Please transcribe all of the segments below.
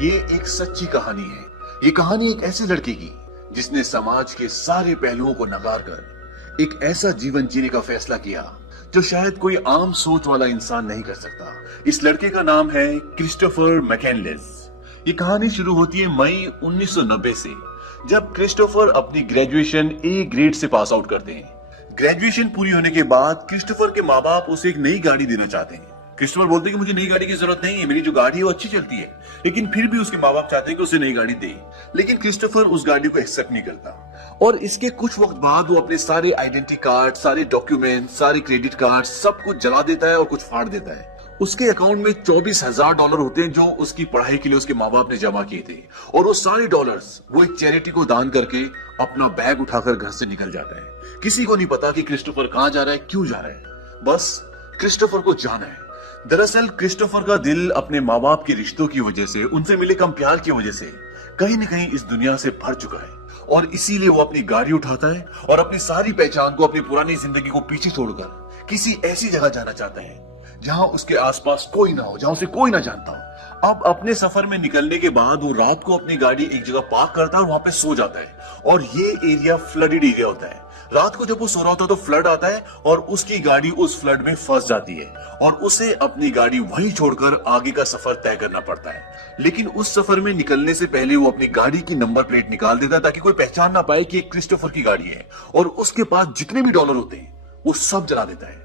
ये एक सच्ची कहानी है। ये कहानी एक ऐसे लड़के की जिसने समाज के सारे पहलुओं को नकार कर एक ऐसा जीवन जीने का फैसला किया जो शायद कोई आम सोच वाला इंसान नहीं कर सकता। इस लड़के का नाम है क्रिस्टोफर मैकेनलेस। ये कहानी शुरू होती है मई 1990 से, जब क्रिस्टोफर अपनी ग्रेजुएशन ए ग्रेड से पास आउट करते हैं। ग्रेजुएशन पूरी होने के बाद क्रिस्टोफर के माँ बाप उसे एक नई गाड़ी देना चाहते हैं। क्रिस्टोफर बोलते हैं कि मुझे नई गाड़ी की जरूरत नहीं है, मेरी जो गाड़ी है वो अच्छी चलती है, लेकिन फिर भी उसके माँ बाप चाहते हैं कि उसे नई गाड़ी दे। लेकिन क्रिस्टोफर उस गाड़ी को एक्सेप्ट नहीं करता और इसके कुछ वक्त बाद वो अपने सारे आइडेंटिटी कार्ड, सारे डॉक्यूमेंट, सारे क्रेडिट कार्ड सब कुछ जला देता है और कुछ फाड़ देता है। उसके अकाउंट में $24,000 होते हैं जो उसकी पढ़ाई के लिए उसके माँ बाप ने जमा किए थे, और वो सारे डॉलर्स वो एक चैरिटी को दान करके अपना बैग उठाकर घर से निकल जाता है। किसी को नहीं पता कि क्रिस्टोफर कहाँ जा रहा है, क्यों जा रहा है, बस क्रिस्टोफर को जाना है। दरअसल क्रिस्टोफर का दिल अपने माँ बाप के रिश्तों की वजह से, उनसे मिले कम प्यार की वजह से कहीं न कहीं इस दुनिया से भर चुका है, और इसीलिए वो अपनी गाड़ी उठाता है और अपनी सारी पहचान को, अपनी पुरानी जिंदगी को पीछे छोड़कर किसी ऐसी जगह जाना चाहता है जहां उसके आसपास कोई ना हो, जहां उसे कोई ना जानता हो। अब अपने सफर में निकलने के बाद वो रात को अपनी गाड़ी एक जगह पार्क करता है और वहां पे सो जाता है, और ये एरिया फ्लडेड एरिया होता है। रात को जब वो सो रहा होता है तो फ्लड आता है और उसकी गाड़ी उस फ्लड में फंस जाती है और उसे अपनी गाड़ी वहीं छोड़कर आगे का सफर तय करना पड़ता है। लेकिन उस सफर में निकलने से पहले वो अपनी गाड़ी की नंबर प्लेट निकाल देता है ताकि कोई पहचान ना पाए कि एक क्रिस्टोफर की गाड़ी है, और उसके पास जितने भी डॉलर होते हैं वो सब जला देता है।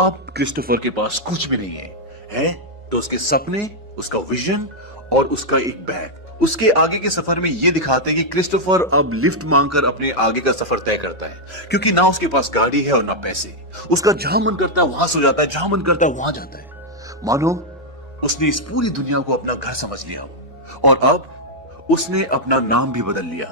अब क्रिस्टोफर के पास कुछ भी नहीं है तो उसके सपने, उसका विजन और उसका एक बैग। उसके आगे के सफर में ये दिखाते हैं कि क्रिस्टोफर अब लिफ्ट मांगकर अपने आगे का सफर तय करता है, क्योंकि ना उसके पास गाड़ी है और ना पैसे। उसका जहां मन करता है वहां सो जाता है, जहां मन करता है वहां जाता है, मानो उसने इस पूरी दुनिया को अपना घर समझ लिया हो। और अब उसने अपना नाम भी बदल लिया।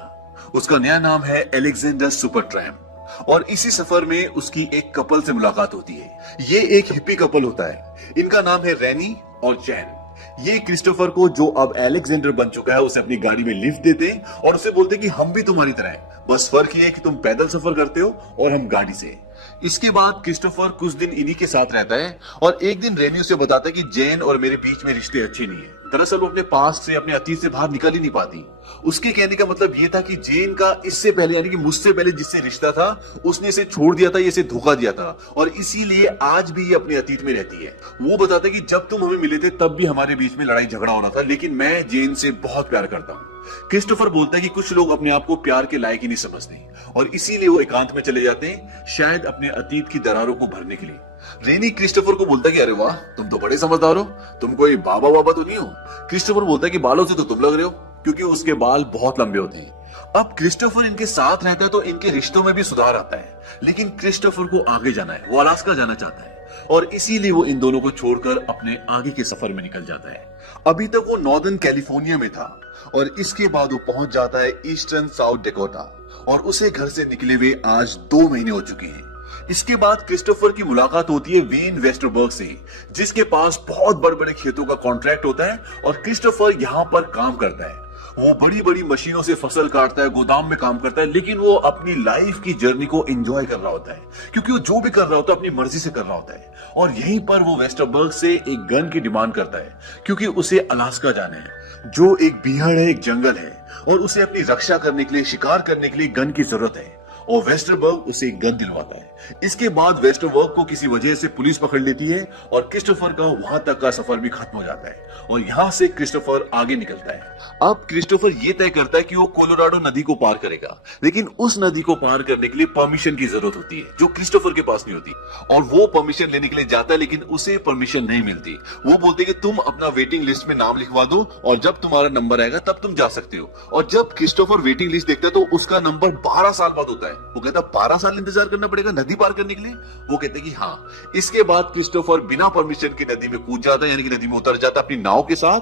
उसका नया नाम है अलेक्जेंडर सुपरट्रैम्प। और इसी सफर में उसकी एक कपल से मुलाकात होती है। ये एक हिप्पी कपल होता है। इनका नाम है रैनी और जैन। ये क्रिस्टोफर को, जो अब अलेक्जेंडर बन चुका है, उसे अपनी गाड़ी में लिफ्ट देते हैं और उसे बोलते हैं कि हम भी तुम्हारी तरह हैं, बस फर्क ये है कि तुम पैदल सफर करते हो और हम गाड़ी से। इसके बाद क्रिस्टोफर कुछ दिन इन्हीं के साथ रहता है और एक दिन रेनी उसे बताता है कि जैन और मेरे बीच में रिश्ते अच्छे नहीं है। दरअसल वो अपने पास्ट से, अपने अतीत से बाहर निकल ही नहीं पाती। उसके कहने का मतलब ये था कि जैन का इससे पहले, यानी कि मुझसे पहले जिससे रिश्ता था, उसने इसे छोड़ दिया था, इसे धोखा दिया था, और इसीलिए आज भी ये अपने अतीत में रहती है। वो बताता है कि जब तुम हमें मिले थे तब भी हमारे बीच में लड़ाई झगड़ा हो रहा था, लेकिन मैं जैन से बहुत प्यार करता हूँ। क्रिस्टोफर बोलता है कि कुछ लोग अपने आप को प्यार के लायक ही नहीं समझते और इसीलिए वो एकांत में चले जाते हैं, शायद अपने अतीत की दरारों को भरने के लिए। रेनी क्रिस्टोफर को बोलता है कि अरे वाह, तुम तो बड़े समझदार हो, तुम कोई बाबा बाबा तो नहीं हो। क्रिस्टोफर बोलता है कि बालों से तो तुम लग रहे हो, क्योंकि उसके बाल बहुत लंबे होते हैं। अब क्रिस्टोफर इनके साथ रहता है तो इनके रिश्तों में भी सुधार आता है, लेकिन क्रिस्टोफर को आगे जाना है, वो अलास्का जाना चाहता है, और इसीलिए वो इन दोनों को छोड़कर अपने आगे के सफर में निकल जाता है। अभी तक वो नॉर्दर्न कैलिफोर्निया में था और इसके बाद वो पहुंच जाता है ईस्टर्न साउथ डेकोटा, और उसे घर से निकले हुए आज 2 महीने हो चुके हैं। इसके बाद क्रिस्टोफर की मुलाकात होती है वेन वेस्टरबर्ग से, जिसके पास बहुत बड़े बड़े खेतों का कॉन्ट्रैक्ट होता है और क्रिस्टोफर यहाँ पर काम करता है। वो बड़ी बड़ी मशीनों से फसल काटता है, गोदाम में काम करता है, लेकिन वो अपनी लाइफ की जर्नी को एंजॉय कर रहा होता है, क्योंकि वो जो भी कर रहा होता है अपनी मर्जी से कर रहा होता है। और यहीं पर वो वेस्टरबर्ग से एक गन की डिमांड करता है, क्योंकि उसे अलास्का जाना है, जो एक बीहड़ है, एक जंगल है, और उसे अपनी रक्षा करने के लिए, शिकार करने के लिए गन की जरूरत है, और वेस्टरबर्ग उसे एक गन दिलवाता है। इसके बाद वेस्टरबर्ग को किसी वजह से पुलिस पकड़ लेती है और क्रिस्टोफर का वहां तक का सफर भी खत्म हो जाता है, और यहाँ से क्रिस्टोफर आगे निकलता है। अब क्रिस्टोफर ये तय करता है कि वो कोलोराडो नदी को पार करेगा, लेकिन उस नदी को पार करने के लिए परमिशन की जरूरत होती है, जो क्रिस्टोफर के पास नहीं होती, और वो परमिशन लेने के लिए जाता है, लेकिन उसे परमिशन नहीं मिलती। वो बोलते कि तुम अपना वेटिंग लिस्ट में नाम लिखवा दो और जब तुम्हारा नंबर आएगा तब तुम जा सकते हो। और जब क्रिस्टोफर वेटिंग लिस्ट देखता है तो उसका नंबर 12 साल बाद होता है। वो कहता है 12 साल इंतजार करना पड़ेगा नदी पार करने के लिए? वो कहते हैं कि हाँ। इसके बाद क्रिस्टोफर बिना परमिशन के नदी में कूद जाता है, यानी कि नदी में उतर जाता है अपनी नाव के साथ,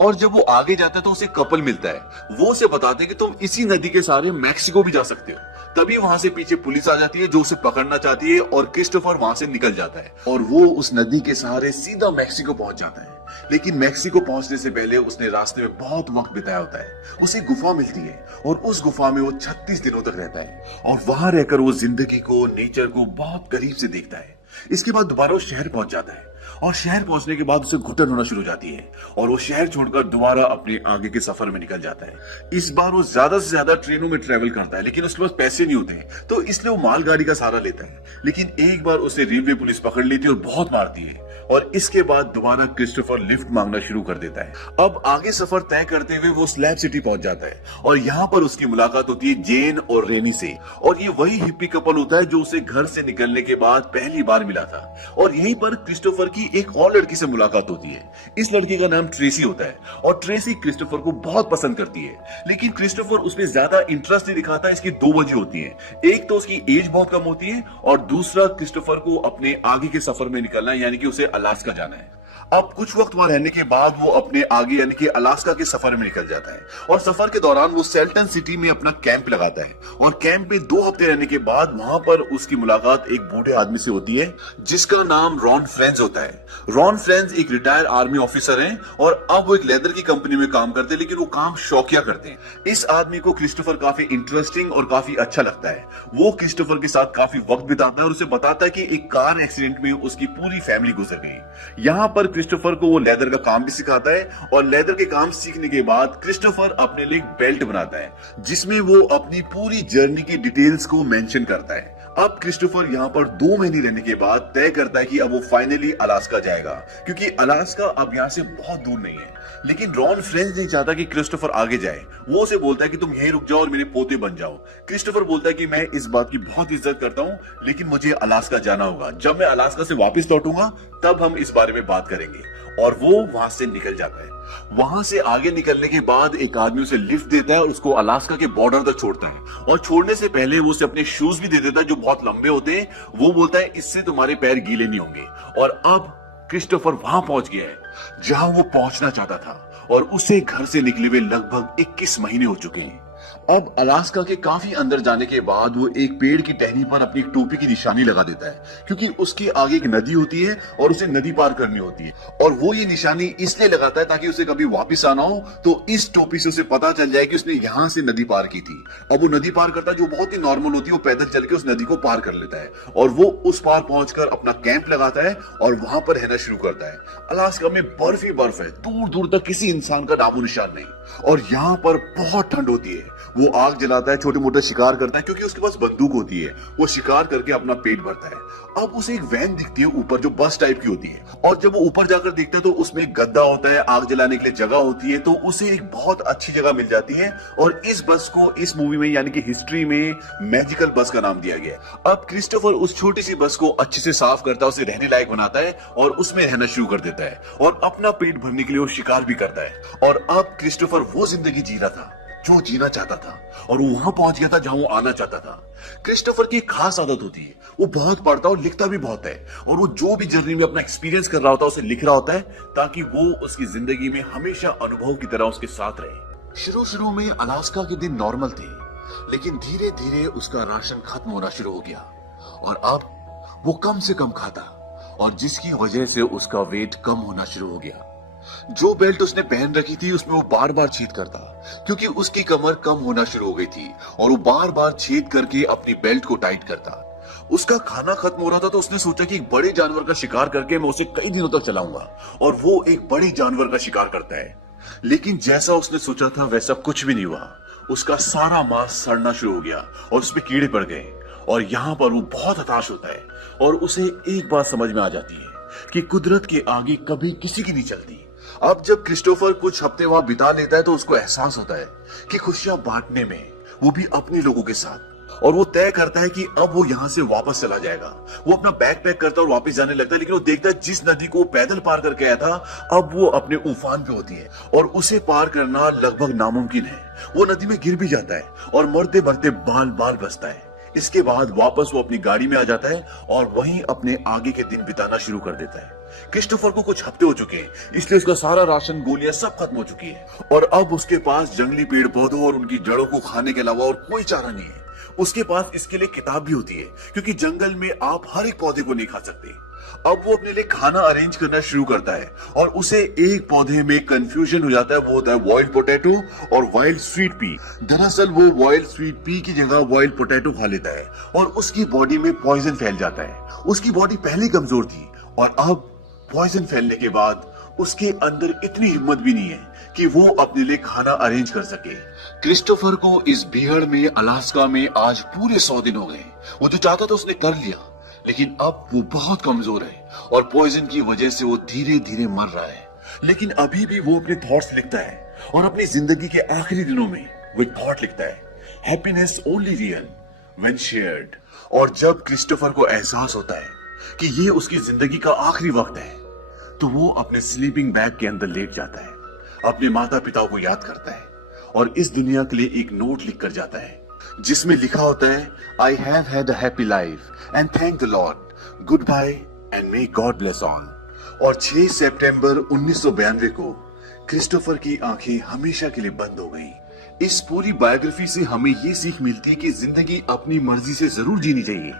और जब वो आगे जाता है तो उसे कपल मिलता है। वो उसे बताते हैं कि तुम इसी नदी के सहारे मैक्सिको भी जा सकते हो। तभी वहां से पीछे पुलिस आ जाती है जो उसे पकड़ना चाहती है, और क्रिस्टोफर वहां से निकल जाता है और वो उस नदी के सहारे सीधा मैक्सिको पहुंच जाता है। लेकिन मैक्सिको पहुंचने से पहले उसने रास्ते में बहुत वक्त बिताया होता है। उसे गुफा मिलती है और उस गुफा में वो 36 दिनों तक रहता है, और वहां रहकर वो जिंदगी को, नेचर को बहुत करीब से देखता है। इसके बाद दोबारा वो शहर पहुंच जाता है और शहर पहुंचने के बाद उसे घुटन होना शुरू हो जाती है और वो शहर छोड़कर दोबारा अपने आगे के सफर में निकल जाता है। इस बार वो ज्यादा से ज्यादा ट्रेनों में ट्रेवल करता है, लेकिन उसके पास पैसे नहीं होते तो इसलिए वो मालगाड़ी का सहारा लेता है। लेकिन एक बार उसे रेलवे पुलिस पकड़ लेती है और बहुत मारती है और इसके बाद दोबारा क्रिस्टोफर लिफ्ट मांगना शुरू कर देता है। अब आगे सफर तय करते हुए वो स्लैब सिटी पहुंच जाता है और यहाँ पर उसकी मुलाकात होती है जेन और रेनी से, और ये वही हिप्पी कपल होता है जो उसे घर से निकलने के बाद पहली बार मिला था। और यहीं पर क्रिस्टोफर की एक और लड़की से मुलाकात होती है। इस लड़की का नाम ट्रेसी होता है और ट्रेसी क्रिस्टोफर को बहुत पसंद करती है, लेकिन क्रिस्टोफर उसमें ज्यादा इंटरेस्ट नहीं दिखाता। इसकी दो वजह होती है, एक तो उसकी एज बहुत कम होती है और दूसरा क्रिस्टोफर को अपने आगे के सफर में निकलना है, यानी कि उसे अलास्का जाना है। अब कुछ वक्त वहां रहने के बाद वो अपने आगे यानी कि अलास्का के सफर में निकल जाता है और सफर के दौरान वो सेल्टन सिटी में अपना कैंप लगाता है और कैंप में 2 हफ्ते रहने के बाद वहां पर उसकी मुलाकात एक बूढ़े आदमी से होती है जिसका नाम रॉन फ्रेंज होता है। रॉन फ्रेंज एक रिटायर्ड आर्मी ऑफिसर हैं और अब वो एक लेदर की कंपनी में काम करते हैं, लेकिन वो काम शौकिया करते हैं। इस आदमी को क्रिस्टोफर काफी इंटरेस्टिंग और काफी अच्छा लगता है। वो क्रिस्टोफर के साथ काफी वक्त बिताता है और उसे बताता है कि एक कार एक्सीडेंट में उसकी पूरी फैमिली गुजर गई। यहाँ पर क्रिस्टोफर को वो लेदर का काम भी सिखाता है और लेदर के काम सीखने के बाद क्रिस्टोफर अपने लिए एक बेल्ट बनाता है जिसमें वो अपनी पूरी जर्नी की डिटेल्स को मेंशन करता है। अब क्रिस्टोफर यहाँ पर 2 महीने रहने के बाद तय करता है कि अब वो फाइनली अलास्का जाएगा, क्योंकि अलास्का अब यहाँ से बहुत दूर नहीं है। लेकिन रॉन फ्रेंच नहीं चाहता कि क्रिस्टोफर आगे जाए। वो उसे बोलता है कि तुम यहीं रुक जाओ और मेरे पोते बन जाओ। क्रिस्टोफर बोलता है कि मैं इस बात की बहुत इज्जत करता हूँ, लेकिन मुझे अलास्का जाना होगा। जब मैं अलास्का से वापस लौटूंगा तब हम इस बारे में बात करेंगे। और वो वहां से निकल जाता है। वहां से आगे निकलने के बाद एक आदमी उसे लिफ्ट देता है और उसको अलास्का के बॉर्डर तक छोड़ता है और छोड़ने से पहले वो उसे अपने शूज भी दे देता है जो बहुत लंबे होते हैं। वो बोलता है इससे तुम्हारे पैर गीले नहीं होंगे। और अब क्रिस्टोफर वहां पहुंच गया है जहां वो पहुंचना चाहता था और उसे घर से निकले हुए लगभग 21 महीने हो चुके हैं। अब अलास्का के काफी अंदर जाने के बाद वो एक पेड़ की टहनी पर अपनी टोपी की निशानी लगा देता है, क्योंकि उसके आगे एक नदी होती है और उसे नदी पार करनी होती है। और वो ये निशानी इसलिए लगाता है ताकि उसे कभी वापस आना हो तो इस टोपी से उसे पता चल जाए कि उसने यहाँ से नदी पार की थी। अब वो नदी पार करता है जो बहुत ही नॉर्मल होती है, वो पैदल चल के उस नदी को पार कर लेता है और वो उस पार पहुंचकर अपना कैंप लगाता है और वहां पर रहना शुरू करता है। अलास्का में बर्फ ही बर्फ है, दूर दूर तक किसी इंसान का नामो निशान नहीं और यहाँ पर बहुत ठंड होती है। वो आग जलाता है, छोटे मोटे शिकार करता है, क्योंकि उसके पास बंदूक होती है। वो शिकार करके अपना पेट भरता है। अब उसे एक वैन दिखती है ऊपर जो बस टाइप की होती है और जब वो ऊपर जाकर देखता है तो उसमें एक गद्दा होता है, आग जलाने के लिए जगह होती है। तो उसे एक बहुत अच्छी जगह मिल जाती है और इस बस को इस मूवी में यानी कि हिस्ट्री में मैजिकल बस का नाम दिया गया। अब क्रिस्टोफर उस छोटी सी बस को अच्छे से साफ करता है, उसे रहने लायक बनाता है और उसमें रहना शुरू कर देता है और अपना पेट भरने के लिए वो शिकार भी करता है। और अब क्रिस्टोफर वो जिंदगी जी रहा था जो जीना चाहता था और वो वहां पहुंच गया था जहां वो आना चाहता था। क्रिस्टोफर की एक खास आदत होती है, वो बहुत पढ़ता और लिखता भी बहुत है और वो जो भी जर्नी में अपना एक्सपीरियंस कर रहा होता है उसे लिख रहा होता है ताकि वो उसकी जिंदगी में हमेशा अनुभव की तरह उसके साथ रहे। शुरू में अलास्का के दिन नॉर्मल थे, लेकिन धीरे धीरे उसका राशन खत्म होना शुरू हो गया और अब वो कम से कम खाता और जिसकी वजह से उसका वेट कम होना शुरू हो गया। जो बेल्ट उसने पहन रखी थी उसमें वो बार बार छेद करता क्योंकि उसकी कमर कम होना शुरू हो गई थी और वो बार बार छेद करके अपनी बेल्ट को टाइट करता। उसका खाना खत्म हो रहा था तो उसने सोचा कि एक बड़े जानवर का शिकार करके मैं उसे कई दिनों तक चलाऊंगा और वो एक बड़े जानवर का शिकार करता है। लेकिन जैसा उसने सोचा था वैसा कुछ भी नहीं हुआ। उसका सारा मांस सड़ना शुरू हो गया और उसमें कीड़े पड़ गए और यहाँ पर वो बहुत हताश होता है और उसे एक बात समझ में आ जाती है कि कुदरत के आगे कभी किसी की नहीं चलती। अब जब क्रिस्टोफर कुछ हफ्ते वहां बिता लेता है तो उसको एहसास होता है कि खुशियां बांटने में, वो भी अपने लोगों के साथ, और वो तय करता है कि अब वो यहाँ से वापस चला जाएगा। वो अपना बैग पैक करता है और वापस जाने लगता है, लेकिन वो देखता है जिस नदी को पैदल पार करके आया था अब वो अपने उफान पे होती है और उसे पार करना लगभग नामुमकिन है। वो नदी में गिर भी जाता है और मरते मरते बाल बाल बचता है। इसके बाद वापस वो अपनी गाड़ी में आ जाता है और वहीं अपने आगे के दिन बिताना शुरू कर देता है। क्रिस्टोफर को कुछ हफ्ते हो चुके हैं, इसलिए उसका सारा राशन, गोलियां सब खत्म हो चुकी है और अब उसके पास जंगली पेड़ पौधों और उनकी जड़ों को खाने के अलावा और कोई चारा नहीं है। उसके पास इसके लिए किताब भी होती है क्योंकि जंगल में आप हर एक पौधे को नहीं खा सकते। अब वो अपने लिए खाना अरेंज करना शुरू करता है और उसे एक पौधे में कंफ्यूजन हो जाता है। वो होता है वाइल्ड पोटैटो और वाइल्ड स्वीट पी। दरअसल वो वाइल्ड स्वीट पी की जगह वाइल्ड पोटैटो खा लेता है और उसकी बॉडी में पॉइजन फैल जाता है। उसकी बॉडी पहले कमजोर थी और अब पॉइजन फैलने के बाद उसके अंदर इतनी हिम्मत भी नहीं है कि वो अपने लिए खाना अरेंज कर सके। क्रिस्टोफर को इस भीड़ में अलास्का में आज पूरे 100 दिन हो गए। वो जो चाहता था उसने कर लिया, लेकिन अब वो बहुत कमजोर है और पॉइजन की वजह से वो धीरे धीरे मर रहा है। लेकिन अभी भी वो अपने थॉट्स लिखता है और अपनी जिंदगी के आखिरी दिनों में वो एक थॉट लिखता है, happiness only real when shared. और जब क्रिस्टोफर को एहसास होता है कि ये उसकी जिंदगी का आखिरी वक्त है, तो वो अपने स्लीपिंग बैग के अंदर लेट जाता है, अपने माता पिता को याद करता है और इस दुनिया के लिए एक नोट लिख कर जाता है जिसमें लिखा होता है, I have had a happy life and thank the Lord, good bye and may God bless all. और 6 सितंबर 1992 को क्रिस्टोफर की आंखें हमेशा के लिए बंद हो गईं। इस पूरी बायोग्राफी से हमें ये सीख मिलती है कि जिंदगी अपनी मर्जी से जरूर जीनी चाहिए,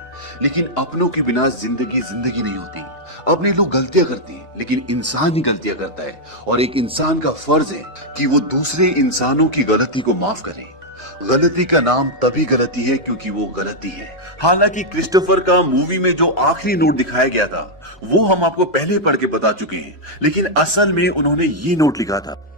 लेकिन अपनों के बिना जिंदगी जिंदगी नहीं होती। अपने लोग गलतियां करते हैं, लेकिन इंसान ही गलतियां करता है और एक इंसान का फर्ज है कि वो दूसरे इंसानों की गलती को माफ करे। गलती का नाम तभी गलती है क्योंकि वो गलती है। हालांकि क्रिस्टोफर का मूवी में जो आखिरी नोट दिखाया गया था वो हम आपको पहले पढ़ के बता चुके हैं, लेकिन असल में उन्होंने ये नोट लिखा था,